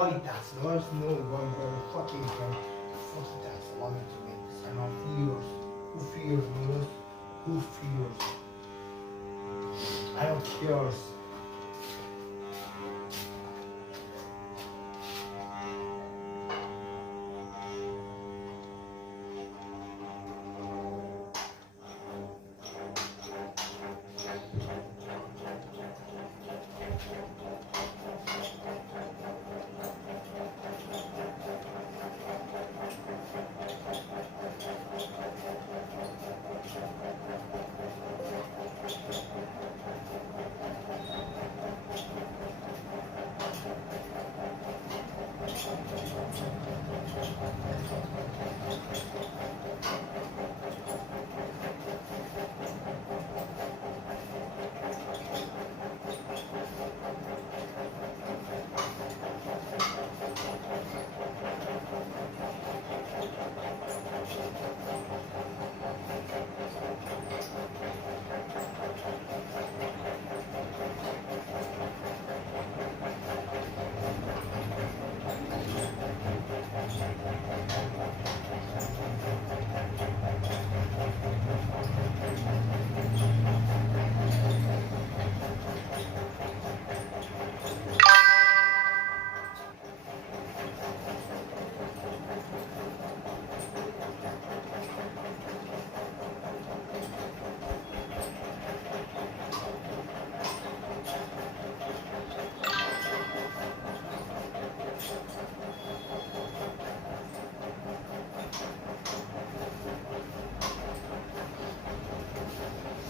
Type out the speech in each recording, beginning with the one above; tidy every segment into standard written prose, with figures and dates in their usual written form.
That's there's no one fucking can fucking that's allow me to make this and of fears. Who fears brothers? Who fears? I don't care.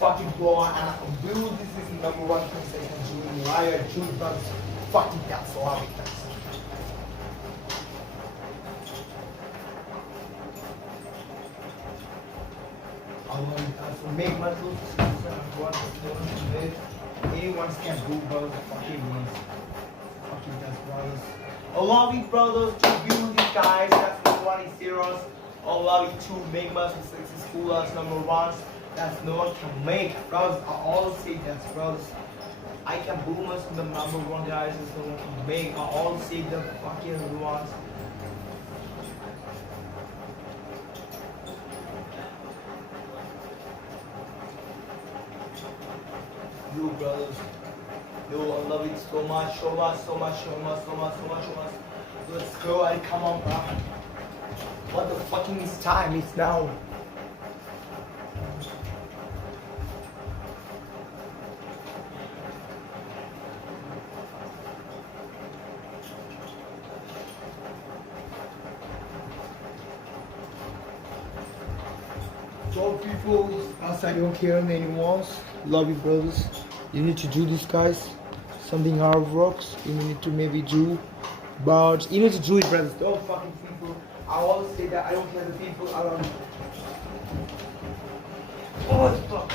Fucking blow and I can do this is number one conversation June liar June bugs fucking that's all I that's I want to make my little sister and what is going to anyone's can do brothers fucking ones fucking that's brothers I love you brothers to you these guys that's number one is serious I love you to make my successful as number one. That's no one can make, brothers. I always say that, brothers. I can boom us the number one guys. That's no one can make. I always say the fucking ones. You brothers, yo, I love it so much, so much, so much, so much, so much, so much, so much. Let's go and come on, bro. What the fucking is time? It's now. So people outside don't care anyone. Love you brothers. You need to do this guys. Something hard works. You need to maybe do. But you need to do it brothers. Don't fucking people. I always say that I don't care the people around. Oh fuck.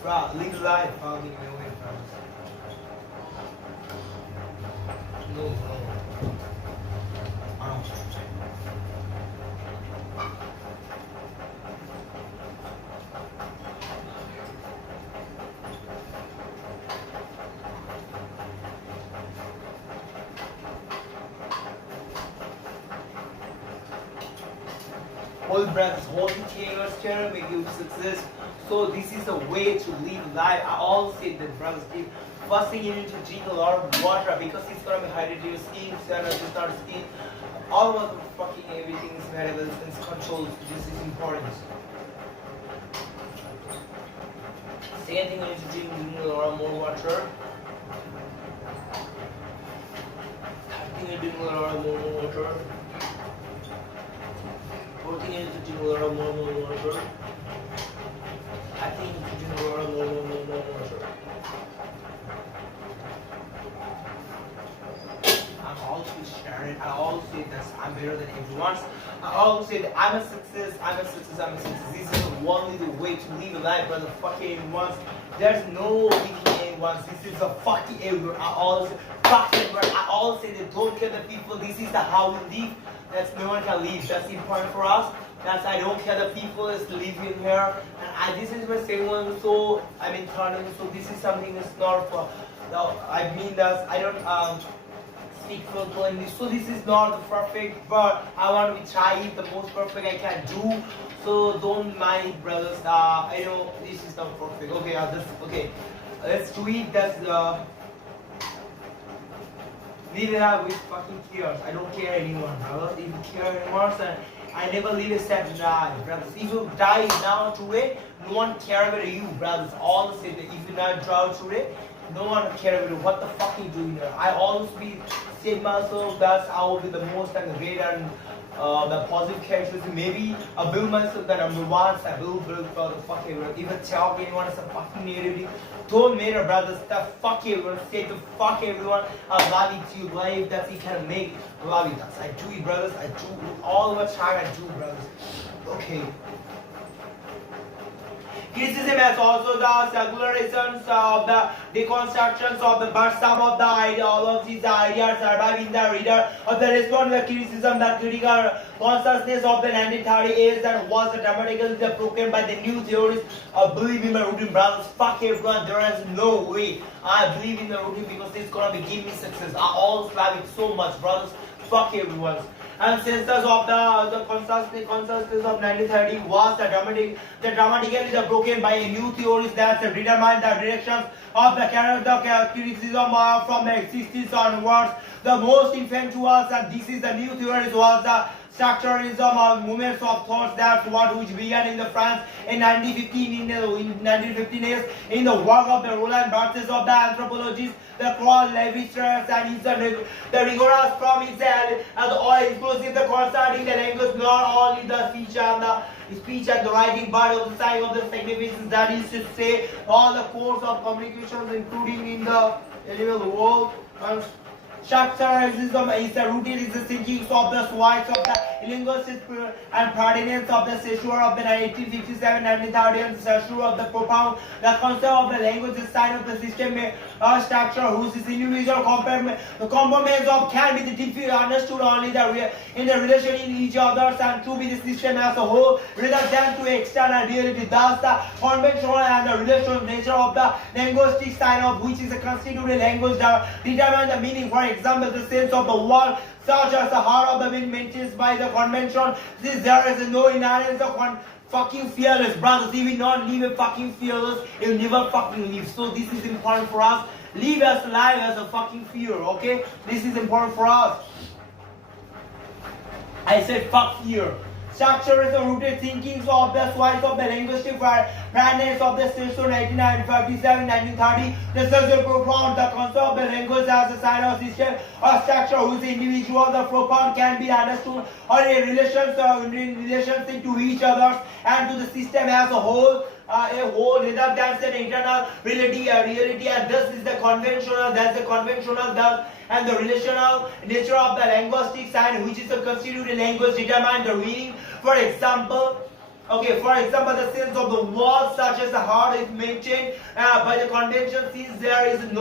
Bro, leave life. I'll get away from no, no. Hold breaths, hold the chair, make you success. So this is a way to live life. I always say that brothers, first thing you need to drink a lot of water because it's gonna be hydrated your skin, etc. To start skin. All of the fucking everything is variables and controls. This is important. Second thing you need to drink a lot more water. Third thing you drink a lot more water. Fourth thing you need to drink a lot more water. I think you can do more. I'm also 100. I always say that I'm better than everyone. I always say that I'm a success, I'm a success, I'm a success. This is only the way to live a life, brother. Fucking everyone. There's no leaving anyone. This is a fucking everywhere. I always fucking everywhere. I always say that don't kill the people. This is the how we live. That's no one can leave. That's important for us. That's I don't care the people is living here. And this is my second one. So I mean turning. So this is something that's not for. No, I mean that I don't speak fluently. So this is not the perfect, but I want to try it the most perfect I can do. So don't mind, brothers. I know this is not perfect. Okay, okay. Let's do it. That's leave it out with fucking tears. I don't care anyone. I don't even care anymore. So I never leave a step to die, brothers. If you die now today, no one care about you, brothers. All the same. If you not die today, no one care about you. What the fuck are you doing here? I always be say myself that I will be the most and the great and the positive characters. Maybe I build myself the number one. So I will build for the fuck everyone. Even tell anyone is a fucking negativity. Don't matter, brothers. The fuck everyone. Say the fuck everyone. I love it to you. Life that's you can make. Love it. I do it, brothers. I do all the time. I do, brothers. Okay. Criticism has also the secularisms of the deconstructions of the but some of the ideologies, the ideas survive in the reader of the response to the criticism, the critical consciousness of the 1930s that was dramatically broken by the new theories of believe in my routine, brothers. Fuck everyone, there is no way I believe in the routine because it's gonna be give me success. I always love it so much, brothers. Fuck everyone. And since of the consciousness of 1930 was dramatically broken by a new theories that determined the directions of the criticism from the 60s onwards. The most influential, and this is the new theories, was the structuralism of movements of thoughts that which began in the France in 1915 in the work of the Roland Barthes of the anthropologists, the Claude Lévi-Strauss and the rigorous from itself and all inclusive the concerning the language, not only the speech and the writing, but of the sign of the significance, that is to say all the course of communications including in the animal world. Structuralism is the rooted in the thinking of the swipes of the linguistics and pertinence of the seizure of the 1857-1930 and the seizure of the profound, the concept of the language, the sign of the system structure whose individual components of can be deeply understood only in the relation in each other and to be the system as a whole rather than to external reality. Thus, the conventional and the relational nature of the linguistic sign of which is a constituted language determine the meaning. For example, the sense of the word, such as the heart of the wind maintained by the convention. Since there is no inherent fucking fearless, brothers. If we not live a fucking fearless, you'll never fucking live. So this is important for us. Live as life as a fucking fear, okay? This is important for us. I said fuck fear. Structure is the rooted thinkings of the swipes of the linguistic fragments of the system 1957-1930. The social profound, the concept of the language as a sign of system or structure whose individual the profound can be understood or in relationship to each other and to the system as a whole rather than an internal reality, and this is the conventional, that's the conventional, thus, and the relational nature of the linguistic sign, which is a constituted language, determine the meaning. For example, the sense of the word, such as the heart, is maintained by the convention, since there's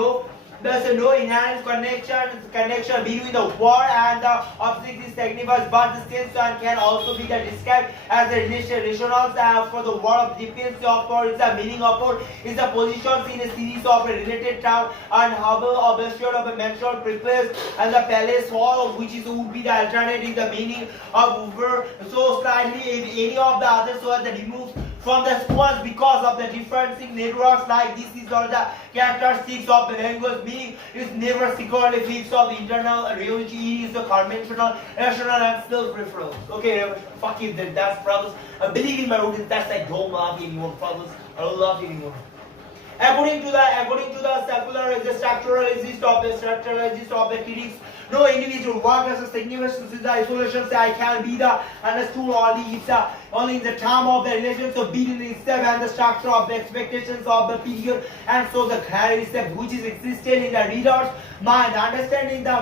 no inherent connection between the word and the object is signified, but the sense can also be described as a rational for the word of depends upon its meaning upon its positions in a series of related terms and Hubble of the short of a menstrual preface and the palace hall, which would be the alternative the meaning of over so slightly if any of the others were the removed from the squads because of the differentiating networks like this is all the characteristics of the language meaning is never securely fixed of the internal reality. It is the conventional, rational and self-referral. Okay, fuck you, that's brothers. I believe in my routine, that's I don't love anyone, brothers. I don't love anyone. According to the structuralist of the critics No individual work as a significance in the isolation, say I can be the understood only in the term of the relations of being itself and the structure of the expectations of the period, and so the clarity step which is existed in the reader's mind. Understanding the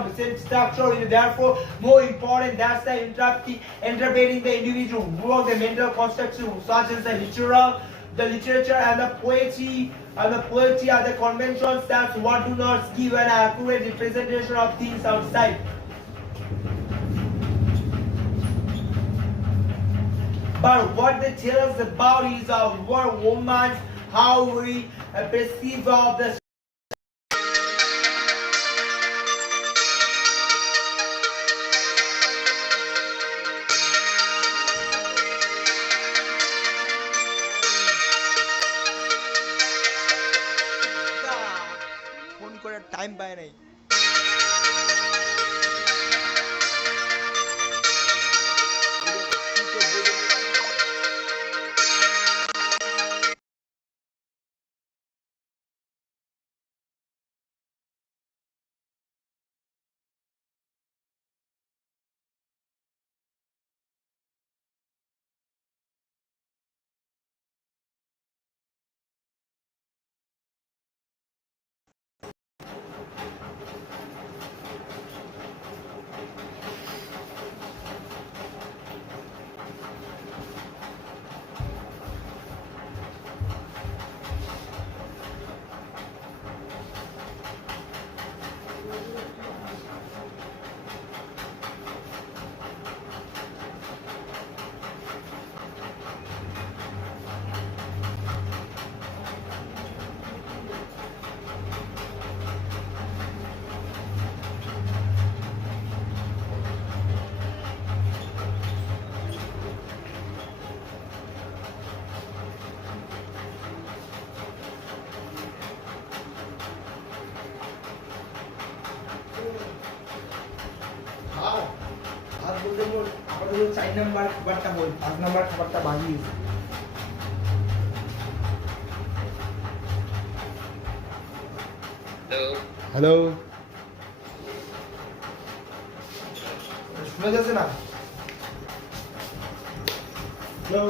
structure is therefore more important. That's the interpreting the individual work, the mental construction such as the literature and the poetry are the conventions. That's what do not give an accurate representation of things outside. But what they tell us about is our woman, how we perceive of the phone করার টাইম পায় নাই আমাদের 4 নাম্বার খাবারটা বল 5 নাম্বার খাবারটা বাকি আছে হ্যালো শোনা যাচ্ছে না হ্যালো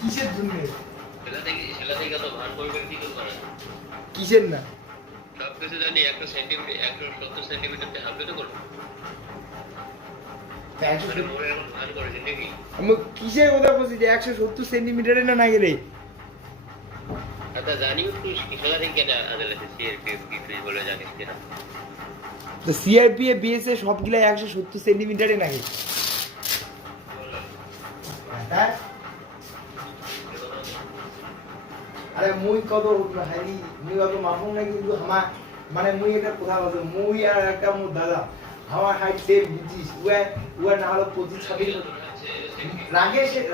কিসের জন্য সেলা থেকে তো ভার করবে কি করে কিসের না সব কিছু জানি 1 সেন্টিমিটার 170 সেন্টিমিটার তে হাফ করব মানে মোড়ে এখন ভান করেছেন নাকি? আমি কিসের কথা বলছি যে 170 সেন্টিমিটারে না গেলে আচ্ছা জানিও তুই খেলা থেকে কেন আদালতে সিআরপিএফ কি বলে জানিস কিনা? তো সিআরপিএফ বিএসএ সবগুলা 170 সেন্টিমিটারে নাকি হ্যাঁ আরে মুই কত হাইলি মুই কত মাপুন না কিন্তু আমার মানে মুই এটা কথা বলছো মুই আর একটা মোর দাদা আমার হাইট সেম বুঝিস উয়া না হলো 25-26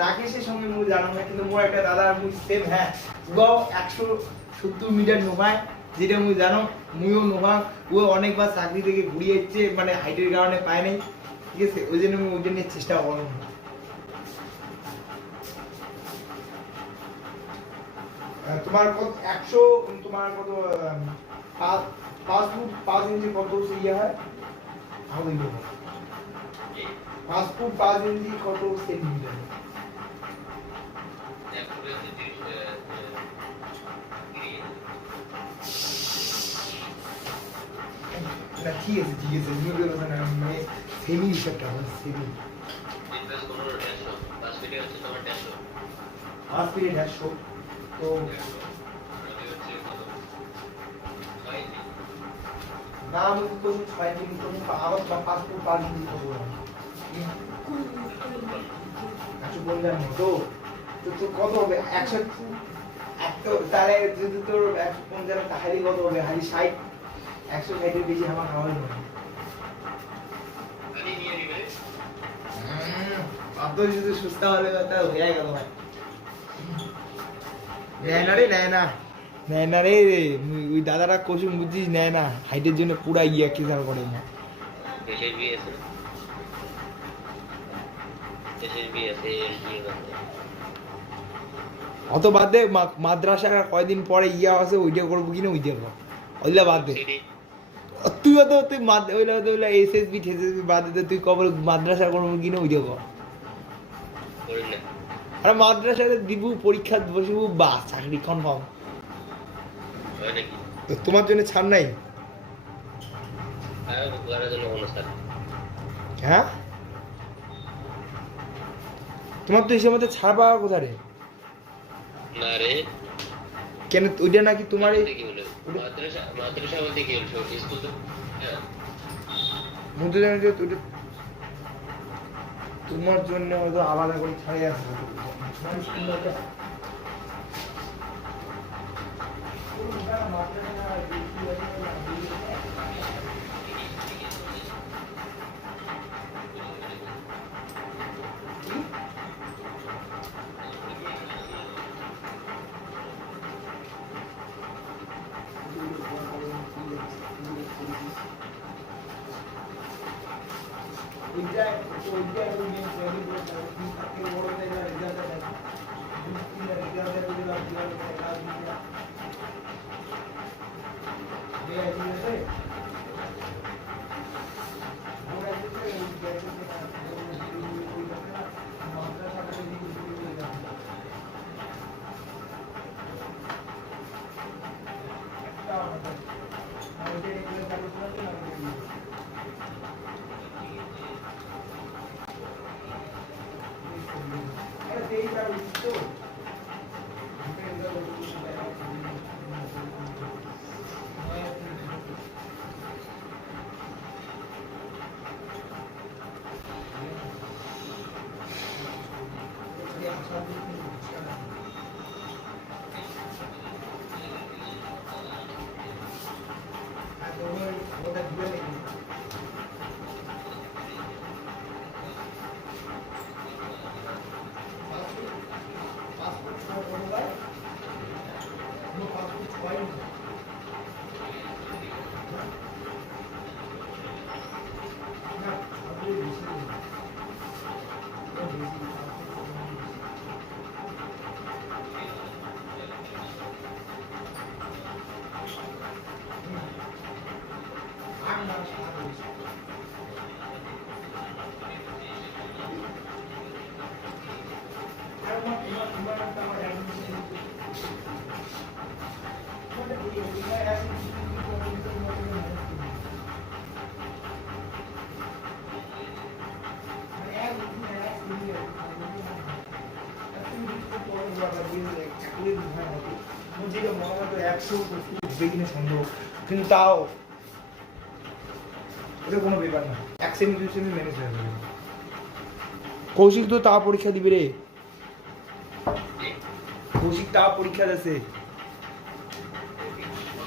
রাকেশের সঙ্গে মুই জানো না কিন্তু মোর একটা দাদা আর মুই সেম হ্যাঁ উয়াও 170 মিটার নোভায় যেটা মুই জানো মুইও নোভা ও অনেকবার চাকরি থেকে ঘুরিয়ে যাচ্ছে মানে হাইটের কারণে পায় নাই ঠিক আছে ওই জন্য আমি ওইটা নিয়ে চেষ্টা করলাম তোমার কত 100 তোমার কত 5 ফুট 5 ইঞ্চি কত ইয়ে হয় আমি বলবো 5 ফুট 5 ইঞ্চি কত সেন্টিমিটার না ঠিক আছে নিউক্লিয়ার কথা না মানে সেমি হিসাবটা আমার সেমি 5 ফিট 100 তো না আমি তো 6 ফিট তো আবার 5 ফুট 5 ইঞ্চি কত আচ্ছা বললাম তো তো কত হবে 100 এত তাহলে যদি তোর 150 তাহলে কত হবে হালি 60 160 এর বেশি আমার খাওয়া হবে আব্দু যদি সুস্থ হলে তা হয়ে গেল ভাই নেয় না রে ওই দাদারা কসুম বুঝছিস নেয় না হাইটের জন্য পুরা ইয়া কিসার করে না অত বাদ দে মাদ্রাসা কয়দিন পরে ইয়া আছে ওইটা করবো কিনা ওইটা কর ওইলা বাদ দে তুই অত তুই ওইলা এসএসবি ঠেসএসবি বাদ দে তুই কবে মাদ্রাসা করবো কিনা ওইটা কর আরে মাদ্রাসাতে দিব পরীক্ষা বসবো বাস চাকরি কনফার্ম তোমার জন্য ছাড় নাই হ্যাঁ তোমার তো হিসেবে মধ্যে ছাড় পাওয়া কোথা রে না রে কেন ওইটা নাকি তোমার মাদ্রাসা বলতে কি হলো স্কুল তো মধ্যে জানি যে তোমার জন্য হয়তো আলাদা করে ছাড়ে আসবে করে দিতে হয় হয়তো আমার যেটা মনে হয় তো 100 হবে কিনা সন্দেহ কিন্তু তাও এটা কোনো ব্যাপার না 1 সেমি 2 সেমি ম্যানেজ হয়ে যাবে কৌশিক তো তা পরীক্ষা দিবে রে কৌশিক তা পরীক্ষা দিয়েছে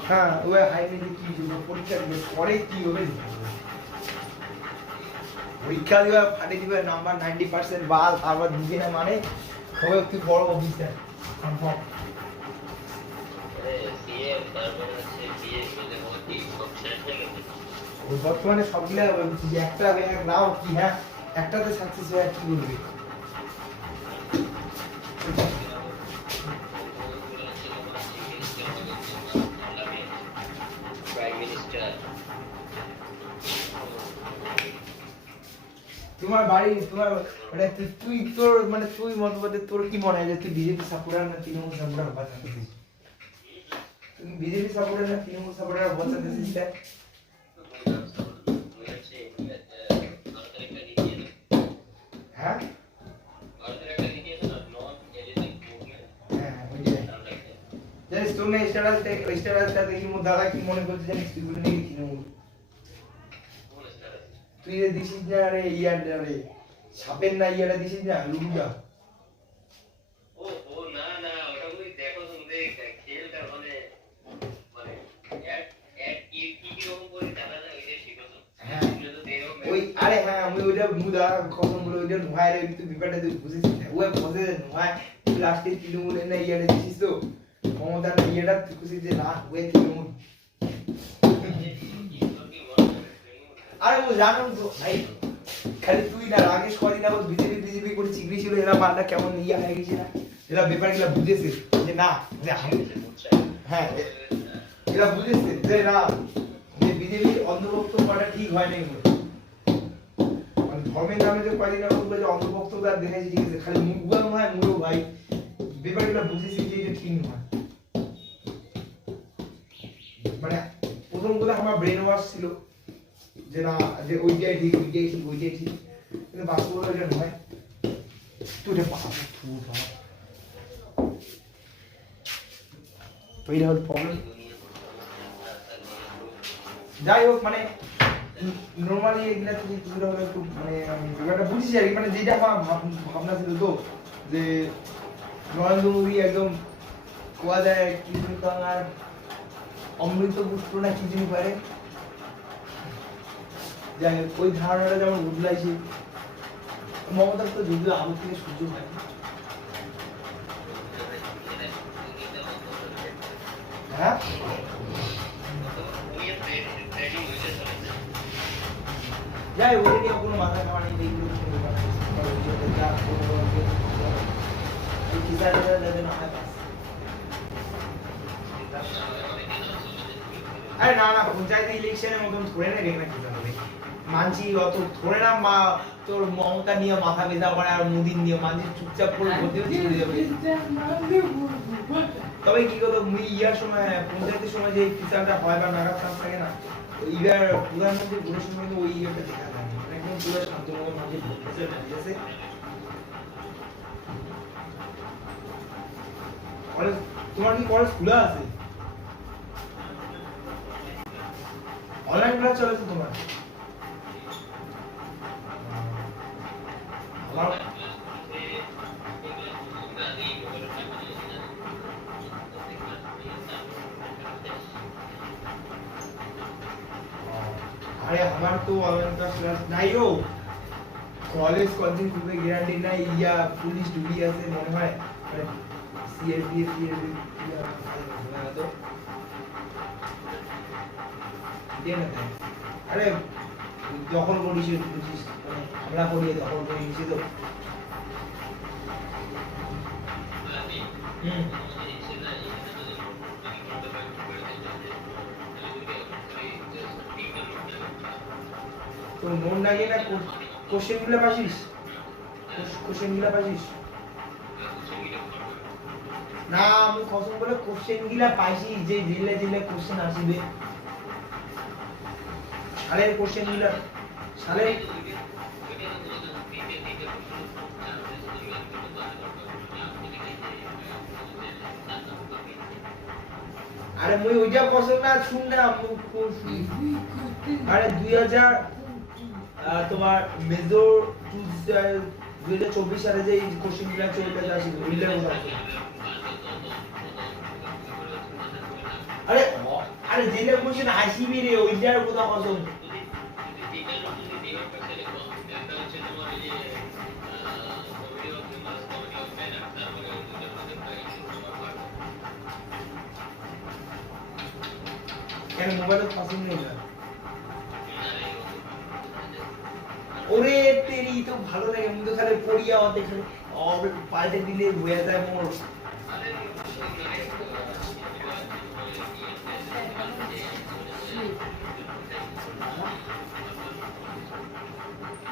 হ্যাঁ ওই হাইনে কি পরীক্ষা দিবে পরে কি হবে পরীক্ষা দিবা ফাটে দিবে নাম্বার 90% বাল আবার দিবে না মানে হবে একটু বড় অফিসার কনফার্ম ওই বর্তমানে সবগুলা যে একটা ব্যাংক নাও কি হ্যাঁ একটাতে সাকসেস হয়ে কি বলবে তোমার বাড়ি তোমার মানে তুই তোর মানে তুই মতবাদে তোর কি মনে হয় যে তুই বিজেপি সাপোর্টার না তৃণমূল সাপোর্টার বাচ্চা দিছিস তুমি বিজেপি সাপোর্টার না তৃণমূল সাপোর্টার বাচ্চা দিছিস হ্যাঁ জানিস তোর না স্ট্যাটাসটা দেখি মোর দাদা কি মনে করছে জানিস তুই বলে নাকি তৃণমূল তুই যে দিছিস না রে ইয়ারটা রে সাপের না ইয়ারটা দিছিস না লুডুটা ও না না ওটা ওই দেখো তুমি খেলটা মানে মানে এক কি রকম করে জানা যায় ওইটা শিখছো হ্যাঁ ওই আরে হ্যাঁ আমি ওইটা মুদা কখন বলে ওইটা নয় রে তুই বিপাটা তুই বুঝিস না ওই বসে নয় তুই লাস্টে তৃণমূলের না ইয়ারটা দিছিস তো মমতার না ইয়ারটা তুই বুঝিস যে না ওই তৃণমূল আরে ও জানো তো ভাই খালি তুই না রাগেশ করি না ও বিজেপি করে চিকরি ছিল এরা মালটা কেমন ইয়া হয়ে গেছে না এরা ব্যাপারগুলো বুঝেছে যে না যে হ্যাঁ এরা বুঝেছে যে না যে বিজেপি অন্ধভক্ত করা ঠিক হয় নাই মানে ধর্মের নামে যে কয়দিন বলবে যে অন্ধভক্ততা দেখাইছে ঠিক আছে খালি মুখ গুলো হয় মুড়ো ভাই ব্যাপারগুলো বুঝেছি যে এটা ঠিক নয় মানে প্রথম গুলো আমার ব্রেন ওয়াশ ছিল যে না যে ওইটাই ঠিক কিন্তু বাস্তবতা ওইটা নয় তুই এটা পাবো তো এইটা হল প্রবলেম যাই হোক মানে নর্মালি এগুলা থেকে কিছুটা হলে একটু মানে ব্যাপারটা বুঝছি আর কি মানে যেটা আমার ভাবনা ছিল তো যে নরেন্দ্র মোদী একদম কোয়া যায় কি আর অমৃত পুত্র না কি জিনিস পারে যাই হোক ওই ধারণাটা যেমন বদলাইছে মমতার তো যদিও আলো থেকে সূর্য হয় হ্যাঁ যাই ওই নিয়ে কোনো মাথা খাওয়া নেই এইগুলো আরে না না পঞ্চায়েত ইলেকশনের মতন ধরে না রেখে রাখতে হবে মানছি অত ধরে না মা তোর মমতা নিয়ে মাথা বেঁধা করে আর মোদির নিয়ে মানছি চুপচাপ করে ভোটে চলে যাবে তবে কি কথা মুই ইয়ার সময় পঞ্চায়েতের সময় যে ফিচারটা হয় বা নাগাদ চান্স থাকে না এইবার প্রধানমন্ত্রী ভোটের সময় তো ওই ইয়েটা দেখা যায় না একদম পুরো শান্তময় মাঝে ভোটে ঠিক আছে কলেজ তোমার কি কলেজ খোলা আছে অনলাইন ক্লাস চলছে তোমার আমার আরে আমার তো অনলাইন ক্লাস নাই ও কলেজ কদিন খুবই গ্যারান্টি নাই ইয়া পুলিশ ডুবি আছে মনে হয় সিএসবি তো আরে যখন করিস বুঝিস আমরা করি তখন করি নিছি তো তো মন লাগে না কোশ্চেন গুলা পাইছিস না আমি কসম করে কোশ্চেন গুলা পাইছি যে জিলে জিলে কোশ্চেন আসিবে সালের কোশ্চেন গুলা সালের আরে মুই ওইটা পছন্দ না শুন না আরে 2000 তোমার মেজর 2024 সালে যে কোশ্চেন গুলো চলে আসে ওইটার কথা আরে আরে যেটা কোশ্চেন আসিবি রে ওইটার কথা পছন্দ কেন মোবাইল পছন্দ নেই না ওরে তেরি তো ভালো লাগে মুই তো খালি পড়িয়া অতে খালি আর পাইতে দিলে হয়ে যায় মোর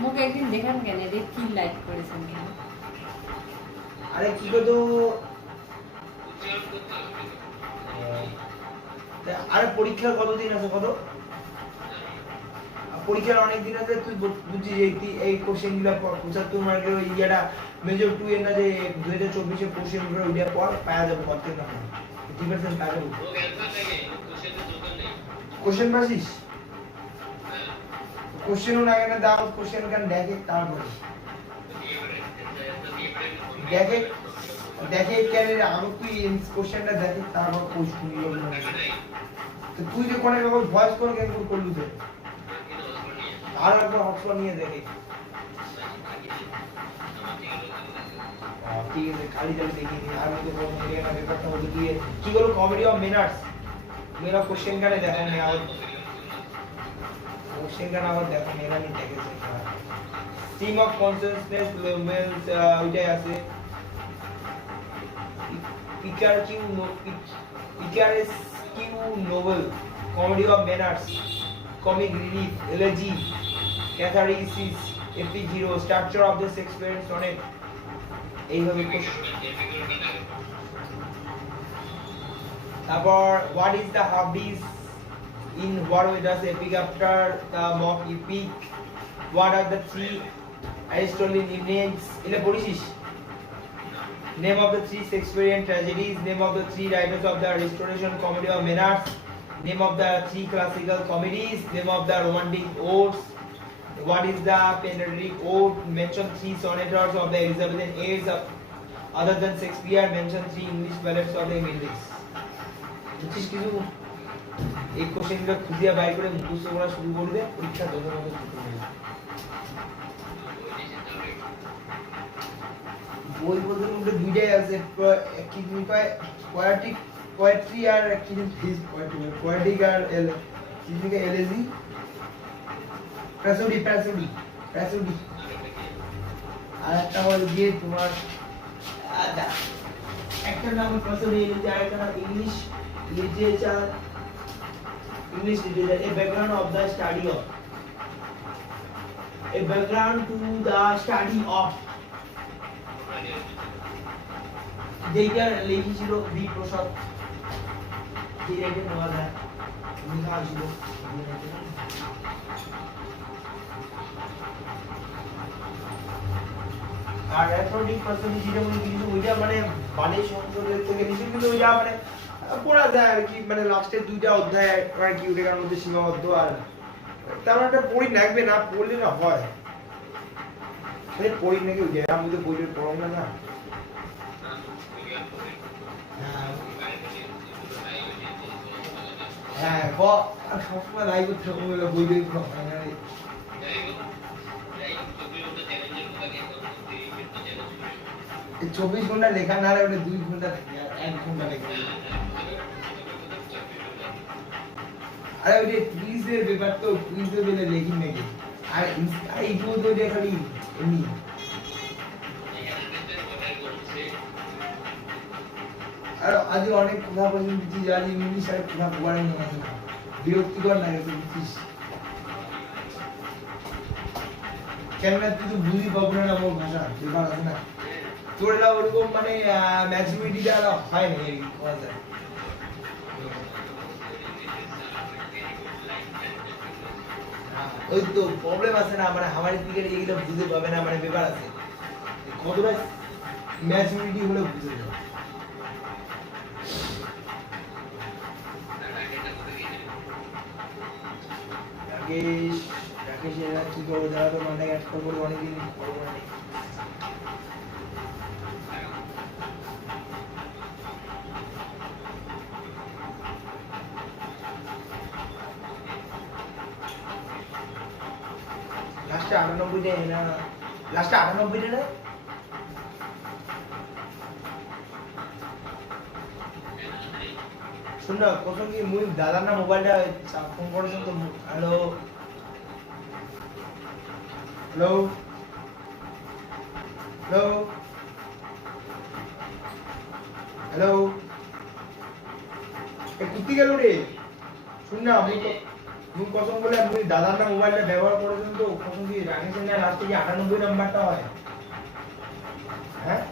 মুকে একদিন দেখান কেন রে কি লাইক করেছেন কেন আরে কি করতো আরে পরীক্ষার কতদিন আছে কত পরীক্ষার অনেক দিন আছে তুই বুঝছিস এই কোশ্চেন গুলো 75 মার্কের ওই ইয়াটা মেজর 2 এর না যে 2024 এর কোশ্চেন গুলো ওইটা পর পাওয়া যাবে কত না ঠিক আছে তাহলে কোশ্চেন পাসিস কোশ্চেনও না কেন দাও কোশ্চেন কেন দেখে তারপরে দেখে দেখে কেন আমি তুই কোশ্চেনটা দেখে তারপর কোশ্চেন গুলো তো তুই যে কোনে ভয়েস কল কেন করলু তো আর একবার অপশন নিয়ে দেখে ঠিক আছে খালি যাবে দেখি আর তো কোনো মিলে না ব্যাপারটা হলো দিয়ে কি হলো কমেডি অফ মিনাটস মেরা কোশ্চেন কারে দেখো না আর কোশ্চেন কারে আবার দেখো মেরা নি দেখেছে স্ট্রিম অফ কনসিয়াসনেস লেভেলস ওইটাই আছে picaresque novel comedy of menace comic relief, elegy, catharsis, epic hero, structure of the Shakespearean sonnet. এইভাবে তারপর what is the hobbies in what way does epic after the mock epic what are the three Aristotelian names এটা পড়িস name of the three Shakespearean tragedies name of the three writers of the Restoration comedy of Menads name of the three classical comedies name of the romantic odes what is the patriotic ode mention three sonneteers of the Elizabethan age other than Shakespeare mention three English ballads of the Middle বুঝছিস কিছু এই কোশ্চেনটা খুঁজিয়া বাইর করে মুখস্থ করা শুরু করবে পরীক্ষা যখন হবে বই বলতে মধ্যে দুইটাই আছে কি তুমি পায় পোয়েট্রি আর কি ফিজ পোয়েটিক আর কিসকে এলএজি প্যাসোডি আর একটা হল গিয়ে তোমার একটা নাম প্যাসোডি এলএজি আর একটা নাম English literature a background of the study of a background to the study of যেটা লিখেছিল বি প্রসাদ যেটা নেওয়া যায় লেখা ছিল আর অ্যাথলেটিক পার্সোনালিটি যেটা মনে কিন্তু ওইটা মানে বাণী সংসদের থেকে নিচে কিন্তু ওইটা মানে পড়া যায় আর কি মানে লাস্টের দুইটা অধ্যায় আর কি ওটার মধ্যে সীমাবদ্ধ আর তেমন একটা পড়ি লাগবে না পড়লে না হয় পড়ি নাকি ওই জায়গার মধ্যে বইটা পড়াবো না হ্যাঁ সবসময় লাইভ করতে হবে বই বই 24 ঘন্টা লেখা না হলে 2 ঘন্টা 1 ঘন্টা লেখা আরে ওই যে কুইজের ব্যাপার তো কুইজের বেলে লেখি নাকি আর এইগুলো তো যে খালি এমনি আর আজ অনেক কথা বলছি বুঝছি আজ ইংলিশ আর কথা পড়ার মনে হয় বিরক্তিকর লাগে বুঝছিস কেন তুই তো বুঝি পাবো না আমার ভাষা ব্যাপার আছে না তোর এটা ওরকম মানে ম্যাচুরিটিটা হয় না এই কথা ওই তো প্রবলেম আছে না মানে আমার দিকে এইগুলো বুঝতে পাবে না মানে ব্যাপার আছে কতটা ম্যাচুরিটি হলে বুঝে যাবে রাকেশ এরা কি করে যারা তো মানে অ্যাড করবো অনেকদিন করবো না লাস্টে 98 টাই না লাস্টে 98 টাই না শুন না কত কি মুই দাদার না মোবাইলটা ফোন করেছেন তো হ্যালো হ্যালো হ্যালো হ্যালো এ কুত্তি গেল রে শুন না মুই কসম বলে মুই দাদার না মোবাইলটা ব্যবহার করেছেন তো কসম কি রাখেছেন না লাস্টে কি 98 নাম্বারটা হয় হ্যাঁ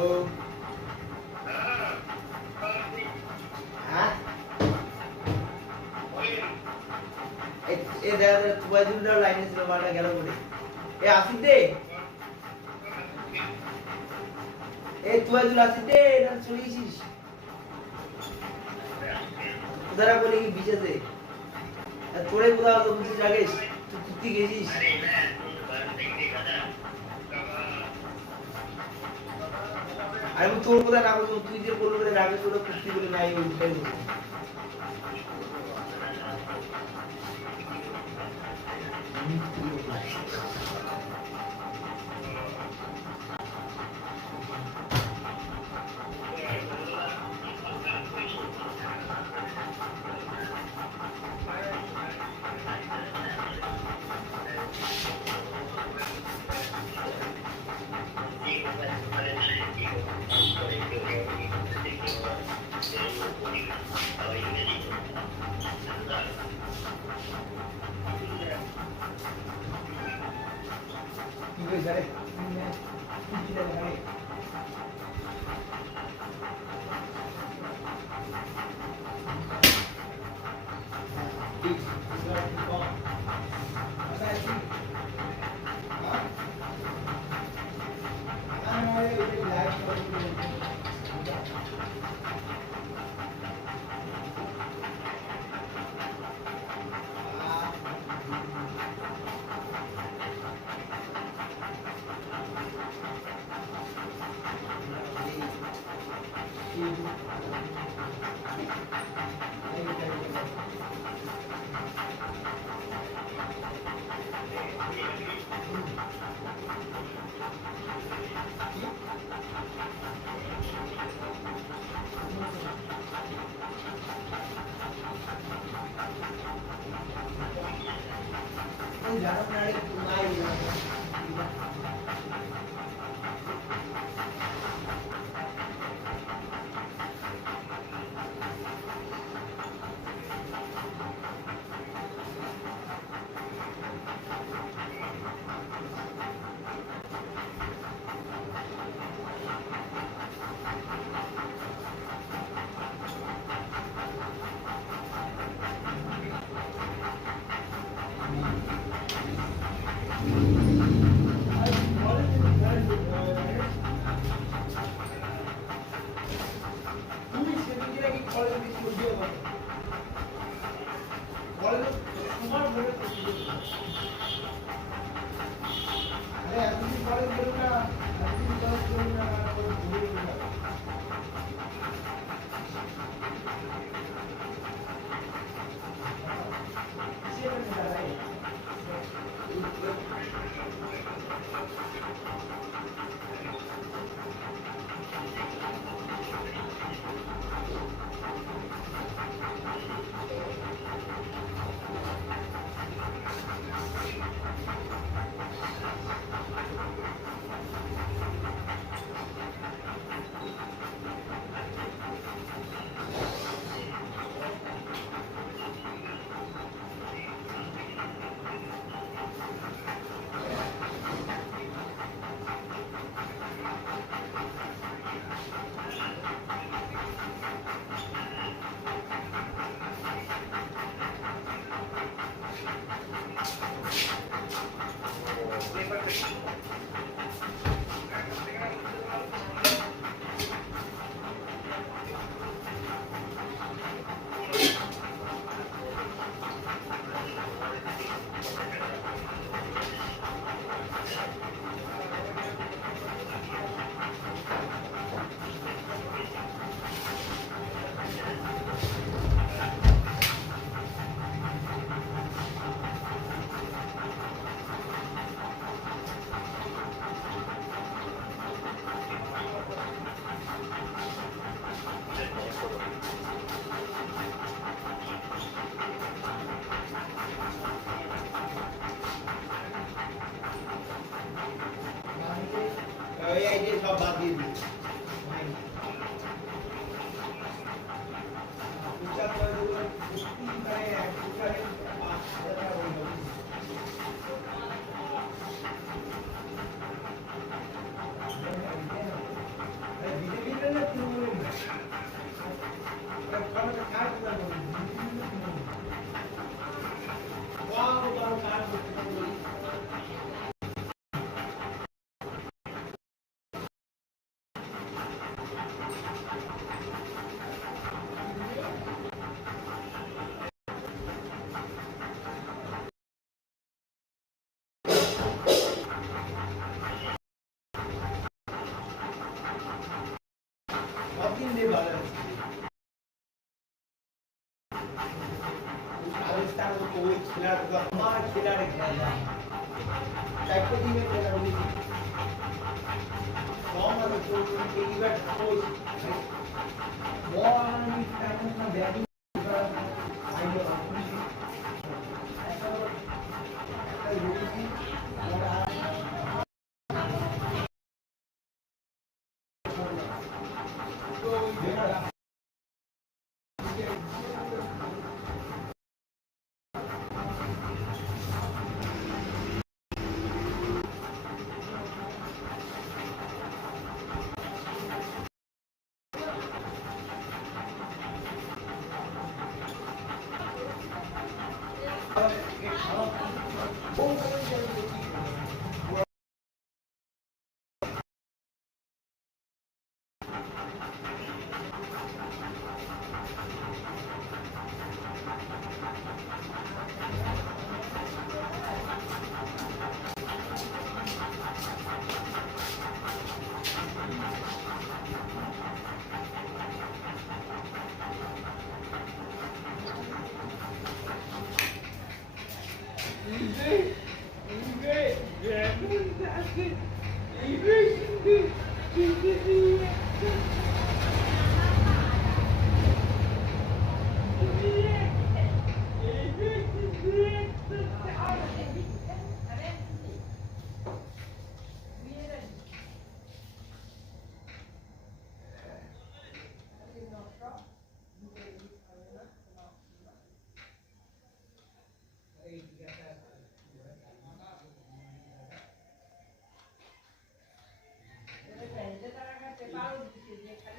ও হ্যাঁ এ দাদা তুই দুটো লাইনে ছিল মালটা গেল বলে এ আসিফ দে এ তুই দুটো আসিফ দে না চলে গেছিস তোরা বলে কি বিশেষে তোরে কোথাও তো বুঝিস রাগেশ তুই কুত্তি গেছিস আমি তোর কথা না বলবো তুই যে বললো বলে রাগেশ বলে কুস্তি বলে নাই ওইটাই বলবো কি হয়েছে রে কি রে ভাই ওই আইডিয়া সব বাদ দিয়ে দিই উচ্চার করে দেবো মানে উচ্চারে 5,000 টাকা বলবো বিজেপি না তৃণমূল কারণটা কার কথা বলি ওয়াও বড় কার কথা বলি Fucking de balance. Afghanistan को कोई खिलाड़ी का हमारा खिलाड़ी खेला चाइको दी में खेला होगी कौन है तो एक बार कोच वो आना भी टाइम में बैटिंग आई लो ऐसा लोगों की तो ये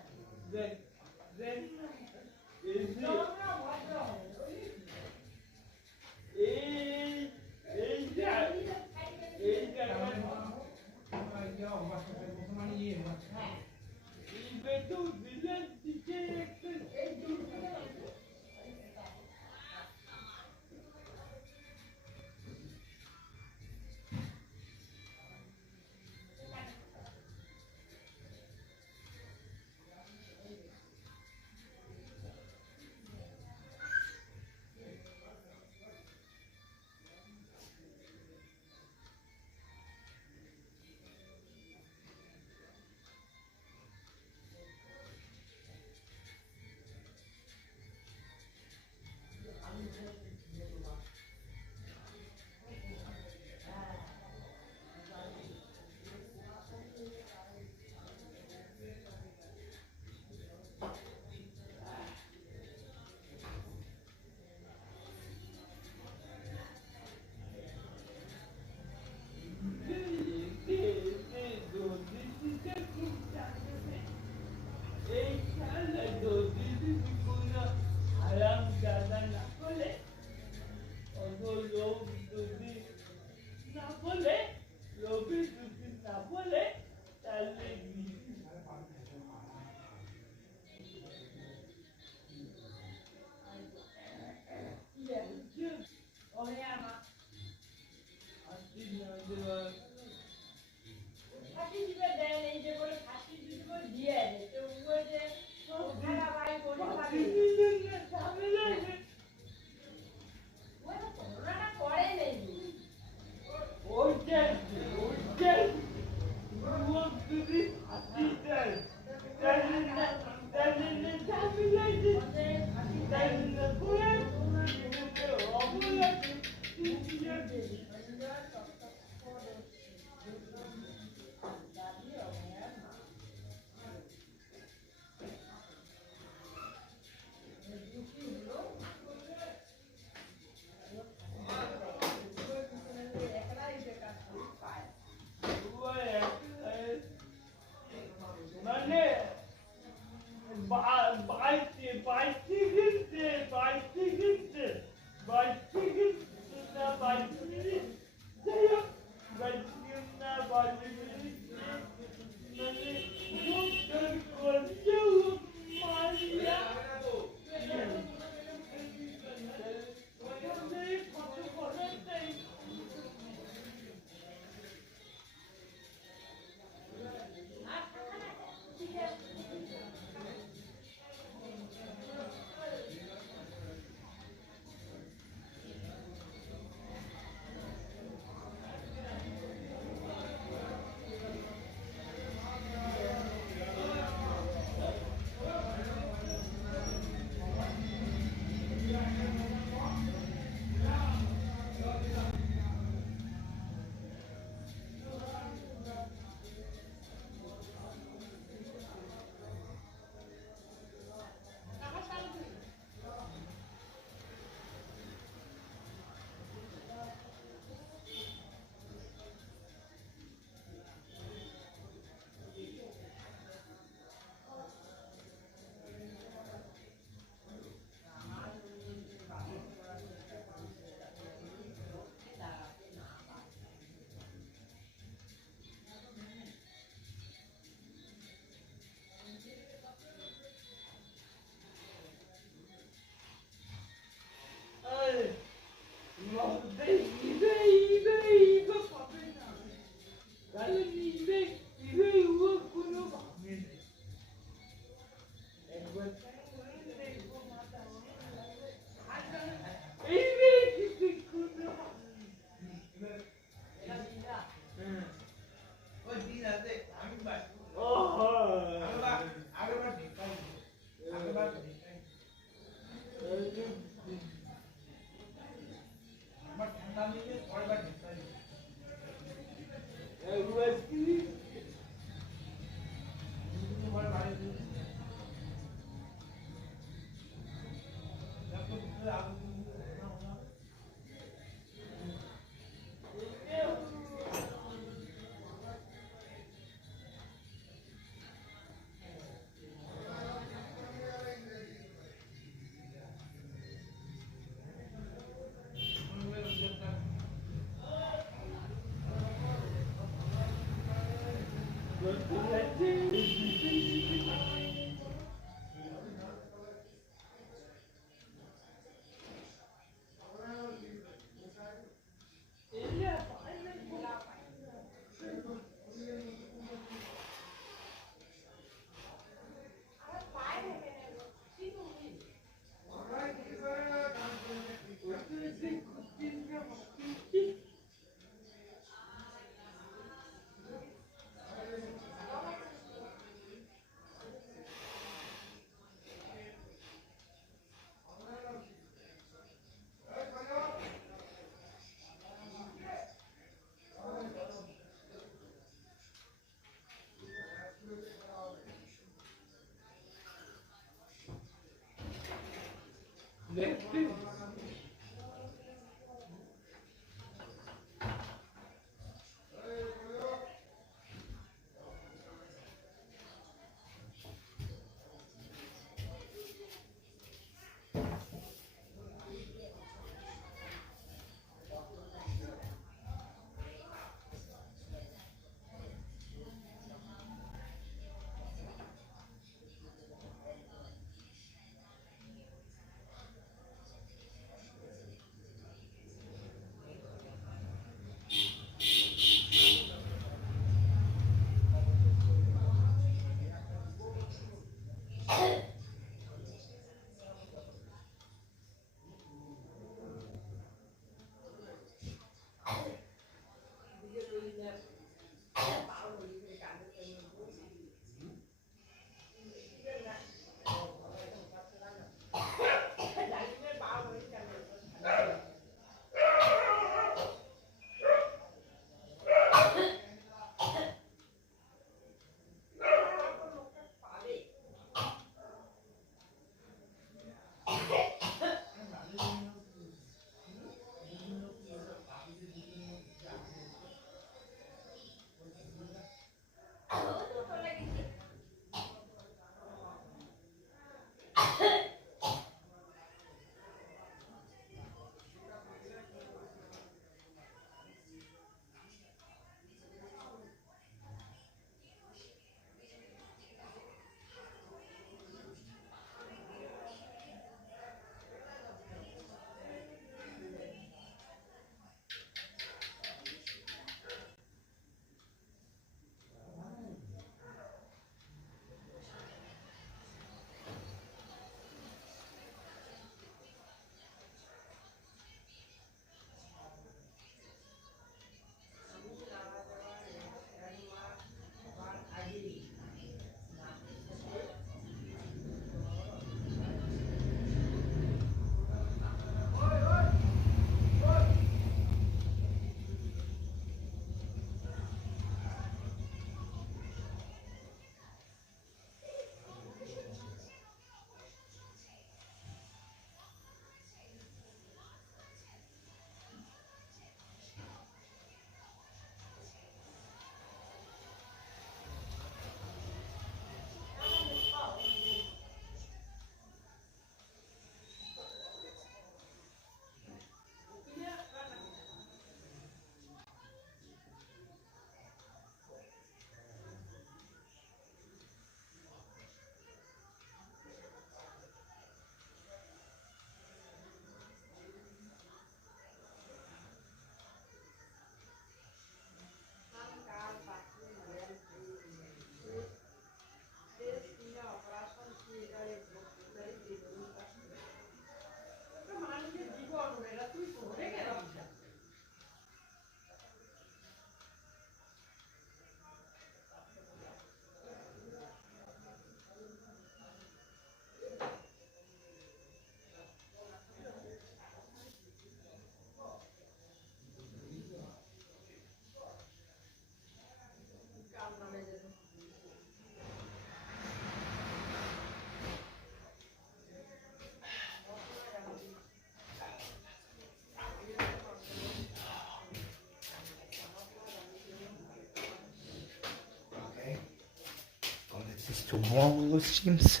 To more streams.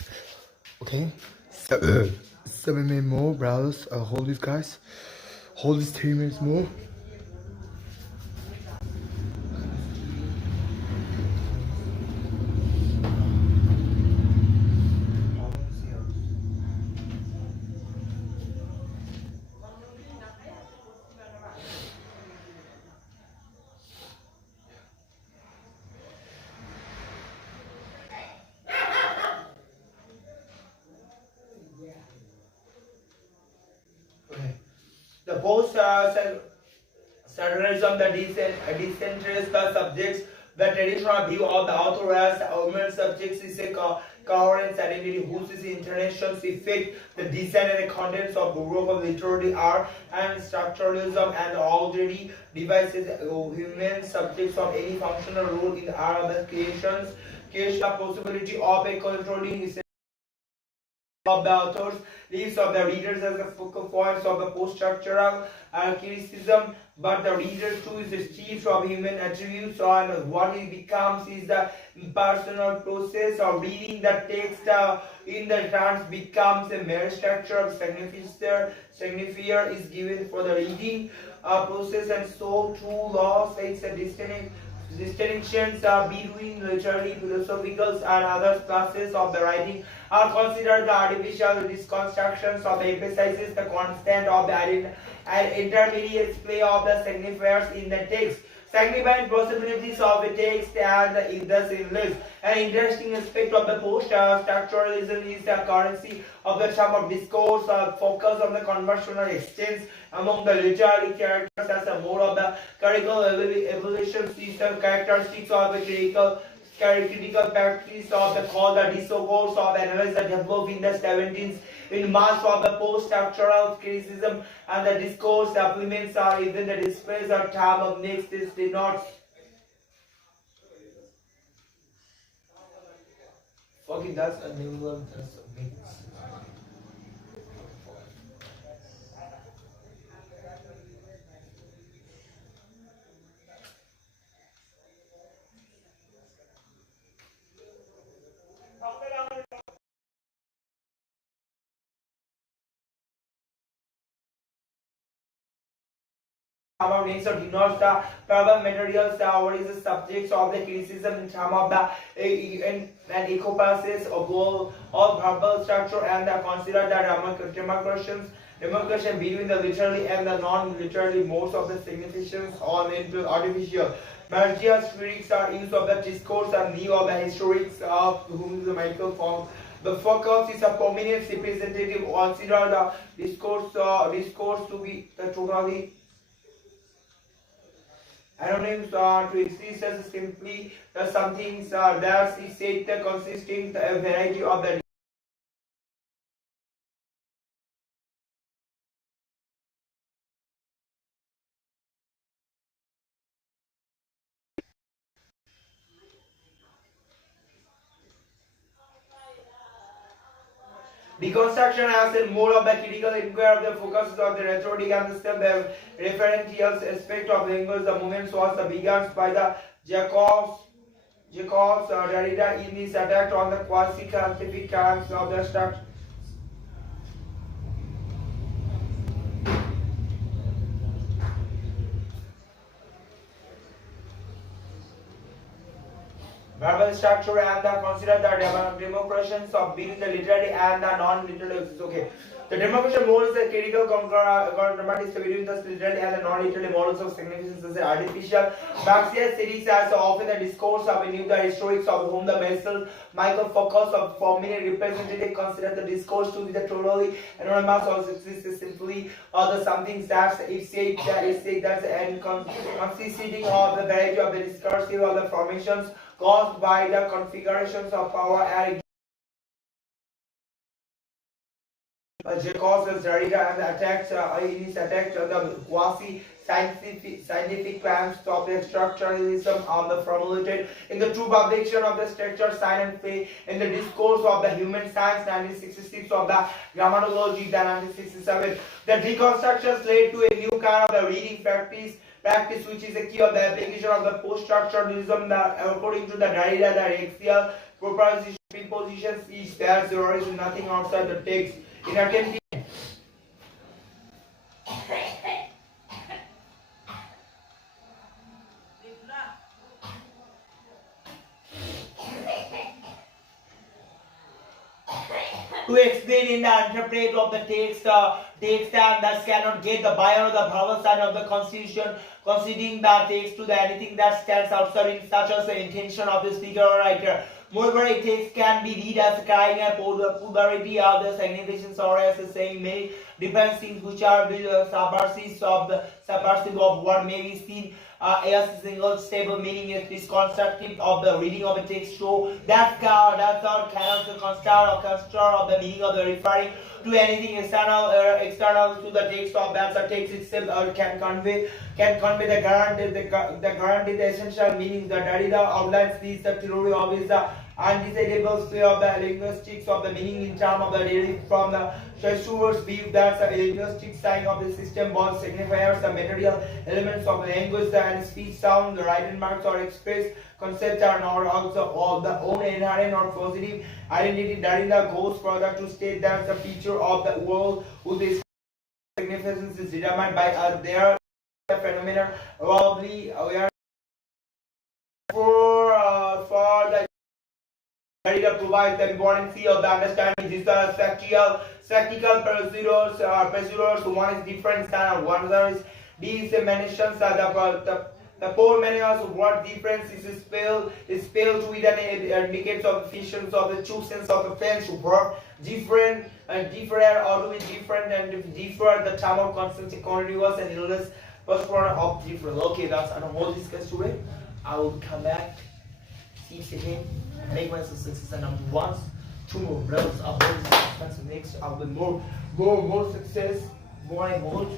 Okay. 7 minutes more, brothers. Hold these guys. Hold these 3 minutes more. Okay. The post Centralism, the decentralized the subjects, the traditional view of the author as human subjects is a coherent identity whose internations effect the design and the contents of the work of literary art and structuralism and already devices human subjects of any functional role in the art of the creations, creation the possibility of a controlling of the authors leaves of the readers as the focal points of the post-structural criticism, but the reader too is the chief of human attributes, and what he becomes is the personal process of reading the text in the trance becomes a mere structure of signifier is given for the reading process, and so true law states a distinctions between literary, philosophical, and other classes of the writing are considered the artificial reconstructions of the emphasizes the constant of the intermediate play of the signifiers in the text, signifying possibilities of the text and thus in list. An interesting aspect of the post-structuralism is the currency of the term of discourse, focus on the conversational exchange among the literary characters as a mode of the critical evolution, is the characteristics of the critical practice of the call the discourse of analysis that developed in the 17th in much of the post-structural criticism, and the discourse supplements are even the displays or term of next is denotes. Okay, that's a new one. That's a big. About nature denotes the problem materials or is the subjects of the criticism in terms of the and ecopaces of all verbal structure, and consider the demarcation between the literary and the non-literary modes of the significance on into artificial. Martial's critics are use of the discourse and new of the historics of whom the Michael found. The focus is a prominent representative. Consider the discourse to be the totally anonyms to exist as simply the somethings that is said the consisting a variety of the deconstruction as a mode of the critical inquiry of the focuses of the rhetoric and the self-referential aspect of language. The movement was begun by the Jacobs Derrida in his attack on the quasi-scientific camps of the structure. Verbal structure and consider the demarcations of between the literary and the non-literary. Okay. The demarcation mode is a critical compromise between the literary and the non-literary models of significance as artificial. Marxian series as often the discourse of a new the historics of whom the Michael focus of forming representative consider the discourse to be the totally anonymous or exists simply or the something that it said that and consisting of the variety of the discursive of the formations caused by the configurations of power and Jacobs Derrida and attacks in his attack the quasi-scientific claims of the structuralism on the formulated in the true publication of the structure, sign and play in the discourse of the human science 1966 of the grammatology 1967. The deconstructions led to a new kind of the reading practice which is a key of the application of the post-structuralism that according to the Derrida the axial prepositions is there is nothing outside the text. In attempting to explain in the interpret of the text and thus cannot get the buy or the vowel sign of the constitution, considering the text to the anything that stands outside in such as the intention of the speaker or writer. Moreover, a text can be read as carrying a polarity of the significance or as a saying many different things which are subversive of what may be seen as a single stable meaning is this constructive of the reading of a text show that's our cannot construct of the meaning of the referring to anything external to the text of that the text itself can convey the guaranteed essential meaning. The Derrida outlines these the theory of is the undesirable sphere of the linguistics of the meaning in terms of the derived from the Saussure view that the linguistic sign of the system both signifiers the material elements of the language and speech sound, the written marks or express concepts are not also all the own inherent or positive identity. Derrida goes further to state that the feature of the world whose significance is determined by their phenomena probably aware for the Derrida provides the importance of the understanding these are spectacle procedures. One is different standard, one is these mentions are the four menus what difference is spelled to either indicates of efficiency of the two sense of the French verb different and different or to be different and differ the term of constant continuous and illness first one of different. Okay, that's an whole discuss today. I will come back, see it again, make myself success and number once, two more brothers. I will discuss next. I will more success, more and more.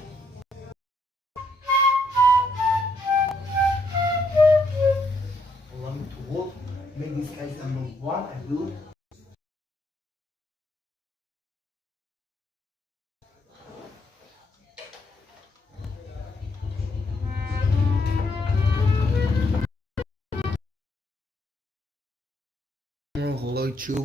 Allow me to work, make this guys number one. I will. Hello, YouTube.